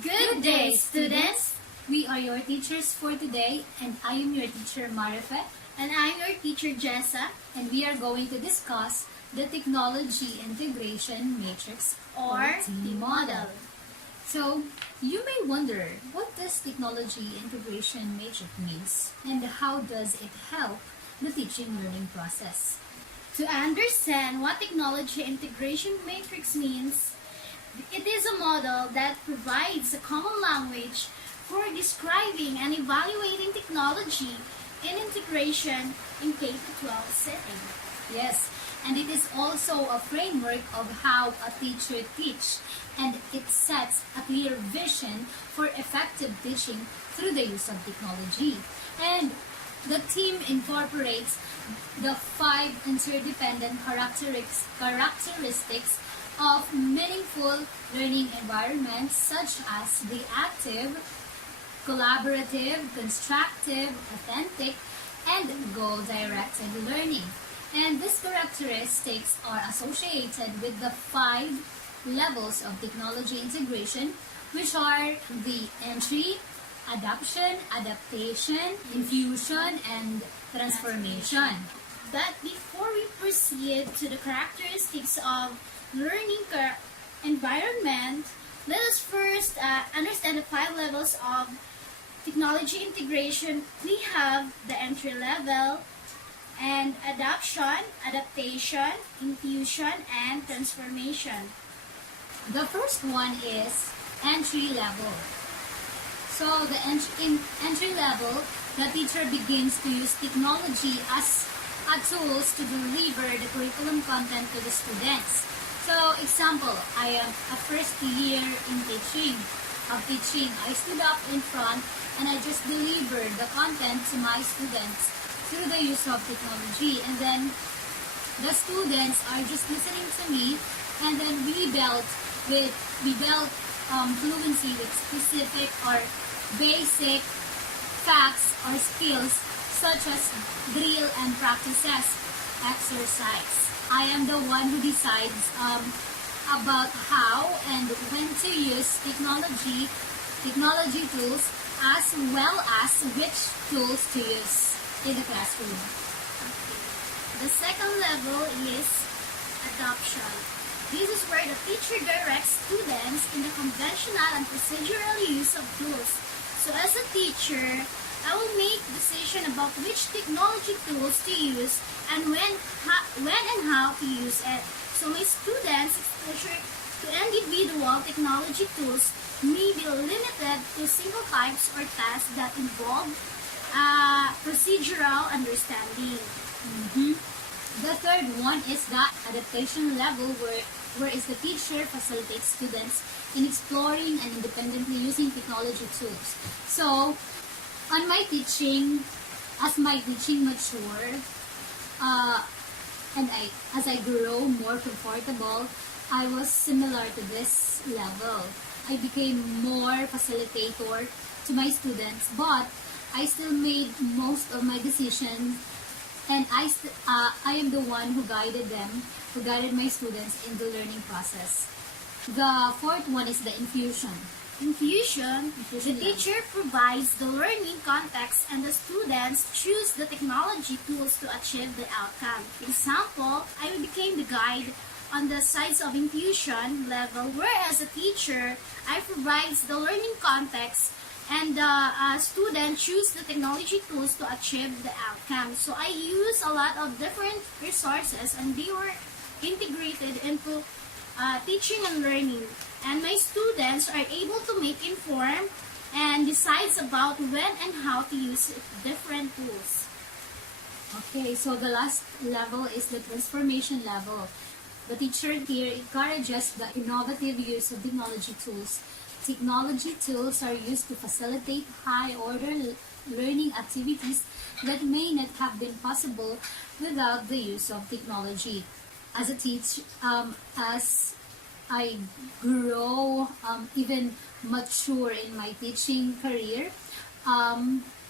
Good day, students! We are your teachers for today, and I am your teacher, Marife. And I'm your teacher, Jessa. And we are going to discuss the Technology Integration Matrix Or T model. So, you may wonder, what does Technology Integration Matrix means, and how does it help the teaching learning process? To understand what Technology Integration Matrix means, it is a model that provides a common language for describing and evaluating technology and integration in K-12 setting. Yes, and it is also a framework of how a teacher teaches, and it sets a clear vision for effective teaching through the use of technology. And the team incorporates the 5 interdependent characteristics of meaningful learning environments, such as the active, collaborative, constructive, authentic, and goal-directed learning. And these characteristics are associated with the 5 levels of technology integration, which are the entry, adoption, adaptation, infusion, and transformation. But before we proceed to the characteristics of learning environment, let us first understand the 5 levels of technology integration. We have the entry level, and adoption, adaptation, infusion, and transformation. The first one is entry level. So in entry level, the teacher begins to use technology as a tools to deliver the curriculum content to the students. So example, I am a first year in teaching. I stood up in front and I just delivered the content to my students through the use of technology, and then the students are just listening to me, and then we built fluency with specific or basic facts or skills such as drill and practices, exercise. I am the one who decides about how and when to use technology tools, as well as which tools to use in the classroom. The second level is adoption. This is where the teacher directs students in the conventional and procedural use of tools. So as a teacher, I will make decision about which technology tools to use and when and how to use it. So my students' exposure to individual technology tools may be limited to simple types or tasks that involve procedural understanding. The third one is the adaptation level, where is the teacher facilitates students in exploring and independently using technology tools. So, on my teaching, as my teaching mature, and as I grow more comfortable, I was similar to this level. I became more facilitator to my students, but I still made most of my decisions, and I am the one who guided my students in the learning process. The fourth one is the infusion. Infusion, the teacher provides the learning context and the students choose the technology tools to achieve the outcome. Example, I became the guide on the sides of infusion level, whereas a teacher, I provides the learning context and the student choose the technology tools to achieve the outcome. So I use a lot of different resources, and they were integrated into teaching and learning. And my students are able to make informed and decides about when and how to use different tools. Okay, so the last level is the transformation level. The teacher here encourages the innovative use of technology tools. Technology tools are used to facilitate high-order learning activities that may not have been possible without the use of technology. As a teacher, as I grow even mature in my teaching career,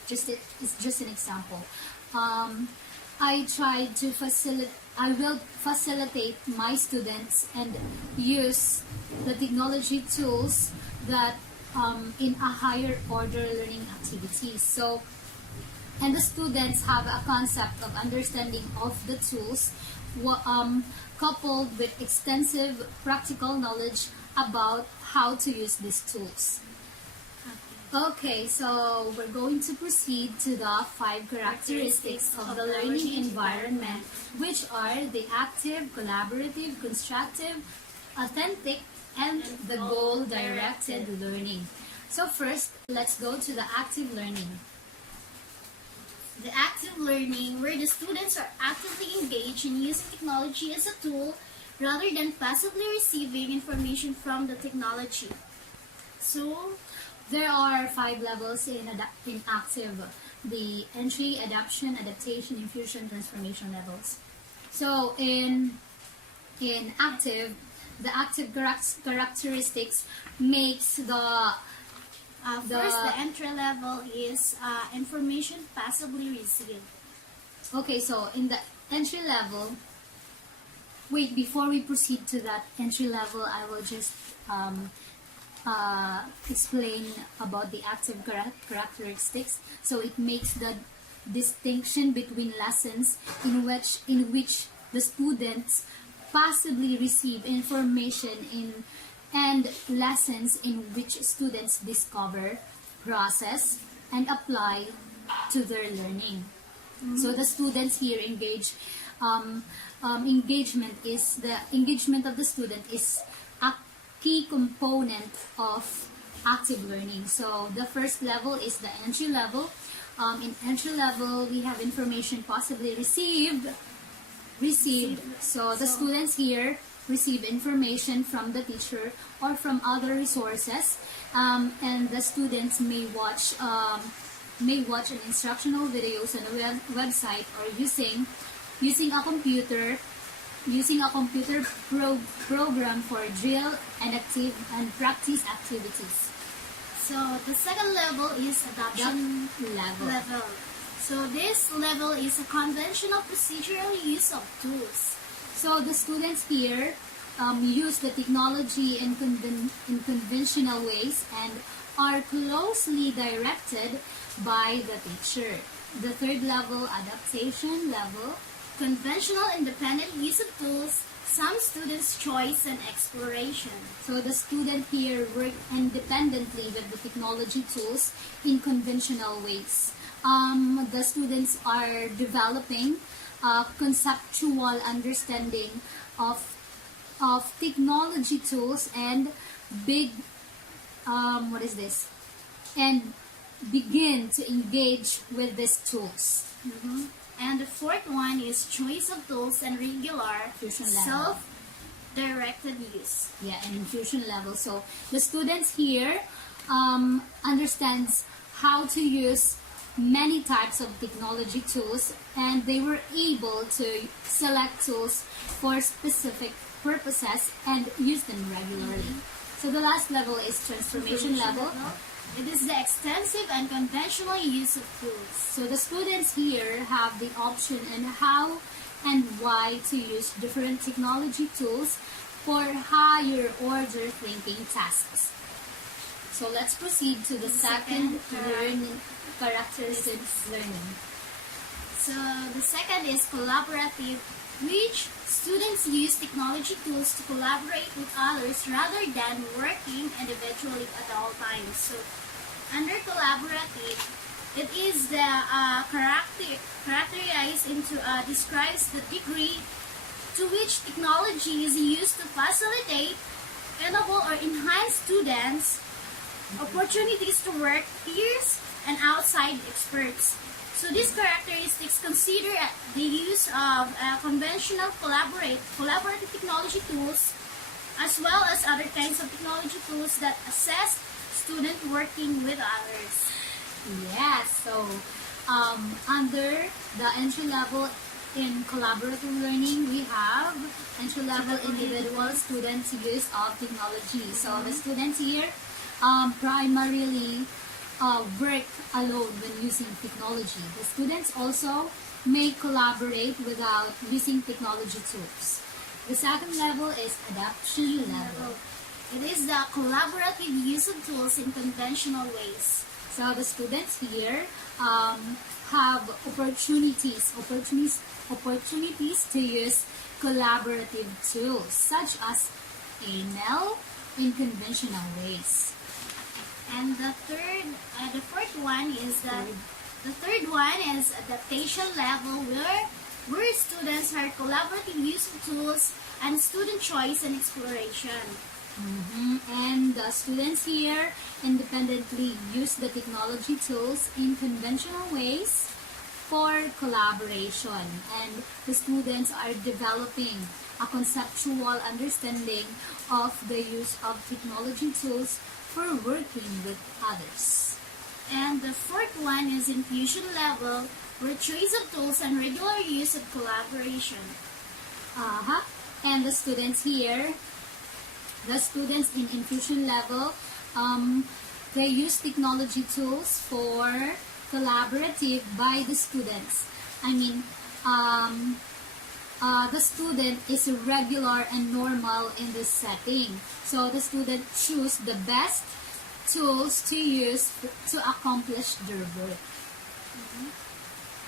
it's just an example. I will facilitate my students and use the technology tools that in a higher order learning activities. So, and the students have a concept of understanding of the tools, coupled with extensive practical knowledge about how to use these tools. Okay, so we're going to proceed to the 5 characteristics of the learning environment, which are the active, collaborative, constructive, authentic, and the goal-directed learning. So first, let's go to the active learning. The active learning, where the students are actively engaged in using technology as a tool rather than passively receiving information from the technology. So, there are 5 levels in active: the entry, adaptation, adaptation, infusion, transformation levels. So, in active, the active characteristics makes First, the entry level is information passively received. Okay, so in the entry level, wait, before we proceed to that entry level, I will just explain about the active characteristics. So it makes the distinction between lessons in which the students passively receive information and lessons in which students discover, process, and apply to their learning. So the students here engage. Engagement of the student is a key component of active learning. So the first level is the entry level. In entry level, we have information possibly received. So the students here receive information from the teacher or from other resources, and the students may watch an instructional videos on a website, or using a computer program for drill and practice activities. So the second level is adoption level. So this level is a conventional procedural use of tools. So the students here use the technology in conventional ways and are closely directed by the teacher. The third level, adaptation level. Conventional independent use of tools, some students' choice and exploration. So the student here work independently with the technology tools in conventional ways. The students are developing conceptual understanding of technology tools and and begin to engage with these tools. And the fourth one is choice of tools and regular self-directed use. Yeah, and infusion level. So the students here understands how to use many types of technology tools, and they were able to select tools for specific purposes and use them regularly. So the last level is transformation level. It is the extensive and conventional use of tools. So the students here have the option on how and why to use different technology tools for higher order thinking tasks. So let's proceed to the second learning characteristics learning. So the second is collaborative, which students use technology tools to collaborate with others rather than working individually at all times. So under collaborative, it is the characterized into describes the degree to which technology is used to facilitate, enable, or enhance students' opportunities to work, peers, and outside experts. So these characteristics consider the use of conventional collaborative technology tools, as well as other kinds of technology tools that assess student working with others. Yes, so under the entry level in collaborative learning, we have entry level individual students' use of technology. So the students here primarily work alone when using technology. The students also may collaborate without using technology tools. The second level is adaptation level. It is the collaborative use of tools in conventional ways. So the students here have opportunities to use collaborative tools such as email in conventional ways. And the fourth one is the third one is adaptation level, where students are collaborative use of tools and student choice and exploration. And the students here independently use the technology tools in conventional ways for collaboration, and the students are developing a conceptual understanding of the use of technology tools for working with others. And the fourth one is infusion level, where choice of tools and regular use of collaboration. And the students here, the students in infusion level, they use technology tools for collaborative by the students. The student is regular and normal in this setting. So the student choose the best tools to use to accomplish their work.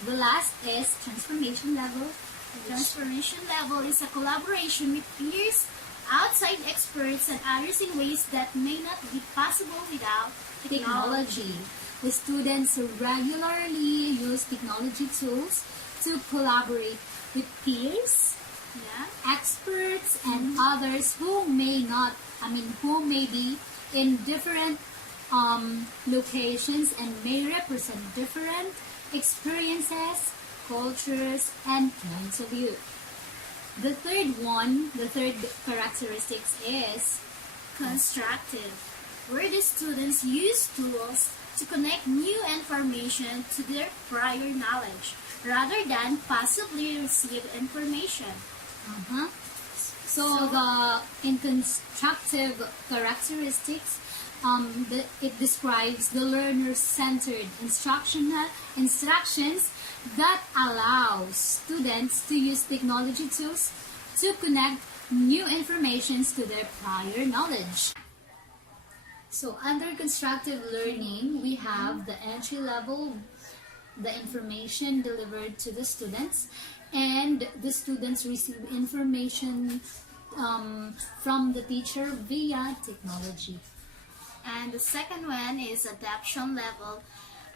The last is transformation level. Transformation level is a collaboration with peers, outside experts, and others in ways that may not be possible without Technology. The students regularly use technology tools to collaborate with peers, experts, and others who may be in different locations and may represent different experiences, cultures, and points of view. The third characteristics is constructive, where the students use tools to connect new information to their prior knowledge rather than passively receive information. So the in constructive characteristics, it describes the learner-centered instructions that allow students to use technology tools to connect new information to their prior knowledge. So under constructive learning, we have the entry level, the information delivered to the students, and the students receive information from the teacher via technology. And the second one is adaptation level,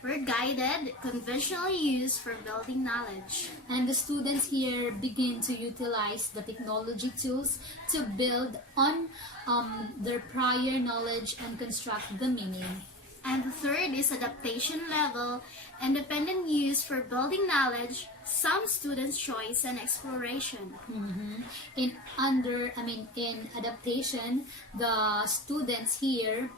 where guided, conventionally used for building knowledge. And the students here begin to utilize the technology tools to build on their prior knowledge and construct the meaning. And the third is adaptation level, independent use for building knowledge, some students' choice and exploration. In adaptation, the students here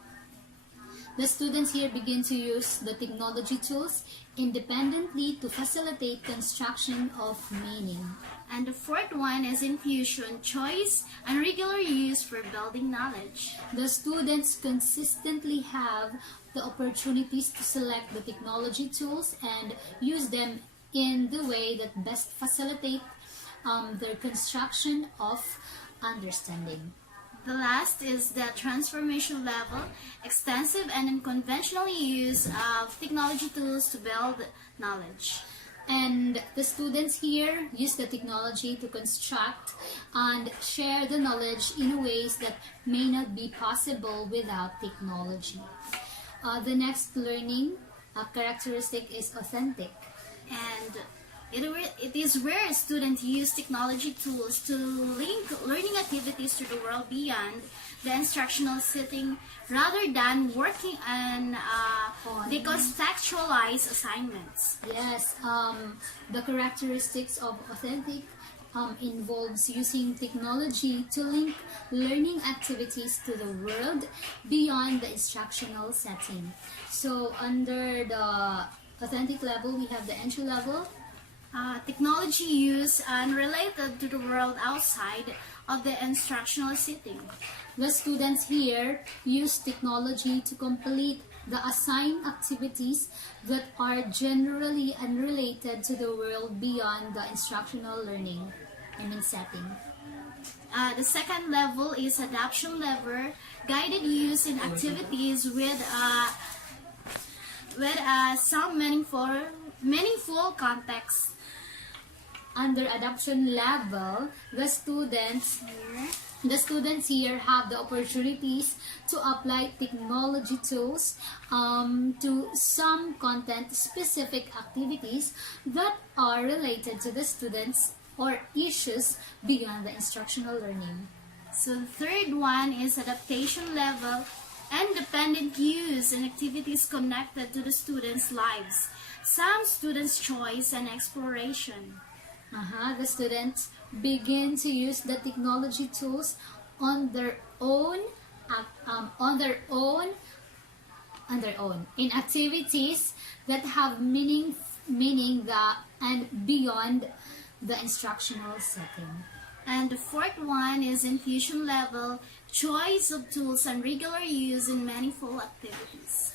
begin to use the technology tools independently to facilitate construction of meaning. And the fourth one is infusion, choice, and regular use for building knowledge. The students consistently have the opportunities to select the technology tools and use them in the way that best facilitate their construction of understanding. The last is the transformation level, extensive and unconventional use of technology tools to build knowledge. And the students here use the technology to construct and share the knowledge in ways that may not be possible without technology. The next learning characteristic is authentic. And it is where students use technology tools to link learning activities to the world beyond the instructional setting rather than working on decontextualized assignments. Yes, the characteristics of authentic involves using technology to link learning activities to the world beyond the instructional setting. So under the authentic level, we have the entry level. Technology use unrelated to the world outside of the instructional setting. The students here use technology to complete the assigned activities that are generally unrelated to the world beyond the instructional learning setting. The second level is adoption level, guided use in activities with some meaningful context. Under adoption level, the students here have the opportunities to apply technology tools to some content-specific activities that are related to the students or issues beyond the instructional learning. So the third one is adaptation level, independent use in activities connected to the students' lives, some students' choice and exploration. The students begin to use the technology tools on their own, in activities that have meaning and beyond the instructional setting. And the fourth one is infusion level, choice of tools and regular use in meaningful activities.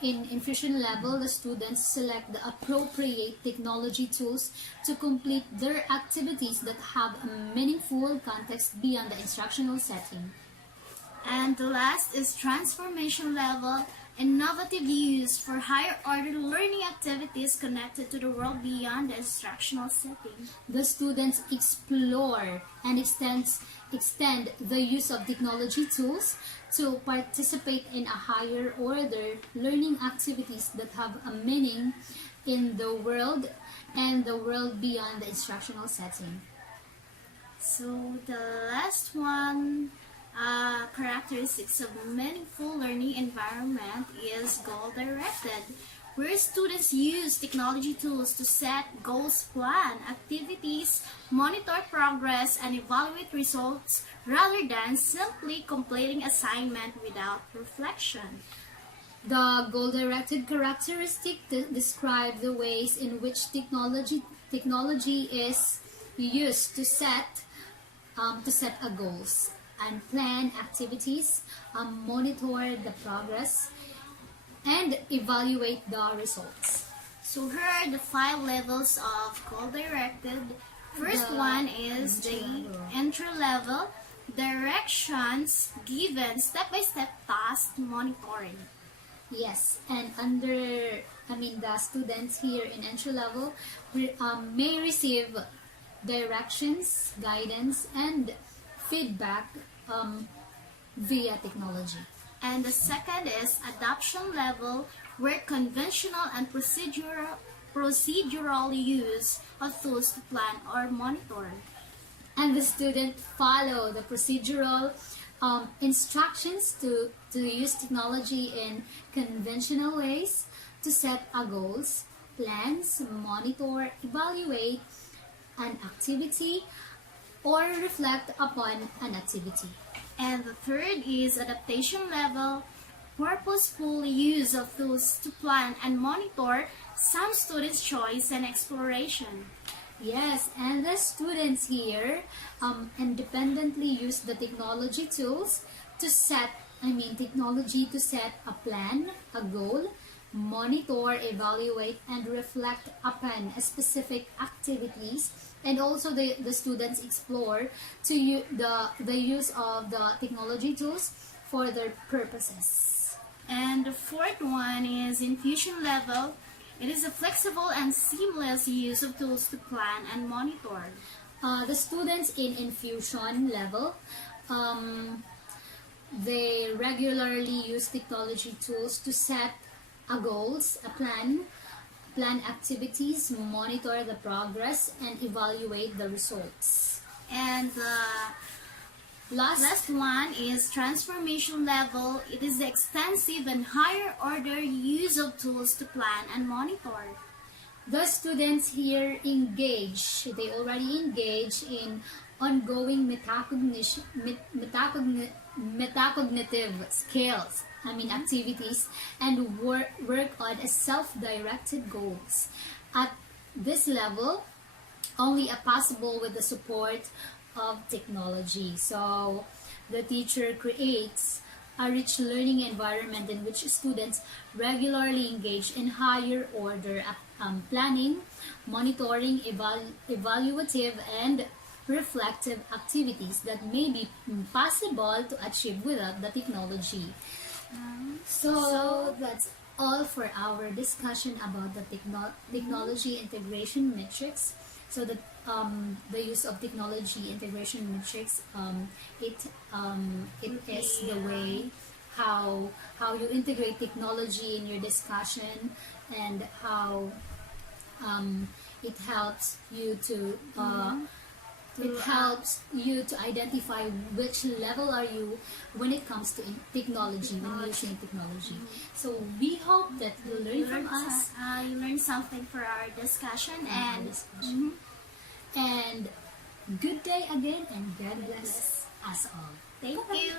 In infusion level, the students select the appropriate technology tools to complete their activities that have a meaningful context beyond the instructional setting. And the last is transformation level, innovative use for higher order learning activities connected to the world beyond the instructional setting. The students explore and extend the use of technology tools to participate in a higher order learning activities that have a meaning in the world and the world beyond the instructional setting. So the last one, characteristics of meaningful learning environment is goal-directed, where students use technology tools to set goals, plan activities, monitor progress, and evaluate results rather than simply completing assignment without reflection. The goal-directed characteristic describe the ways in which technology is used to set a goals and plan activities, monitor the progress, and evaluate the results. So here are the 5 levels of goal-directed. First one is the entry level, directions given, step-by-step task monitoring. Yes, and the students here in entry level may receive directions, guidance, and feedback via technology. And the second is adoption level, where conventional and procedural use of tools to plan or monitor. And the student follow the procedural instructions to use technology in conventional ways to set a goals, plans, monitor, evaluate an activity, or reflect upon an activity. And the third is adaptation level, purposeful use of tools to plan and monitor, some students' choice and exploration. Yes, and the students here independently use the technology tools to set a plan, a goal, monitor, evaluate, and reflect upon specific activities. And also the students explore the use of the technology tools for their purposes. And the fourth one is infusion level. It is a flexible and seamless use of tools to plan and monitor. The students in infusion level, they regularly use technology tools to set a goals, a plan activities, monitor the progress, and evaluate the results. And the last one is transformation level. It is the extensive and higher order use of tools to plan and monitor. The students here they already engage in ongoing metacognitive skills, activities, and work on self-directed goals. At this level, only are possible with the support of technology. So the teacher creates a rich learning environment in which students regularly engage in higher order planning, monitoring, evaluative, and reflective activities that may be possible to achieve without the technology. So that's all for our discussion about the technology integration metrics. So the use of technology integration metrics, it is the way how you integrate technology in your discussion, and how it helps you to identify which level are you when it comes to technology, when using technology. So we hope that you learn from us. You learned something for our discussion, and And good day again, and God bless us all. thank Bye-bye. you.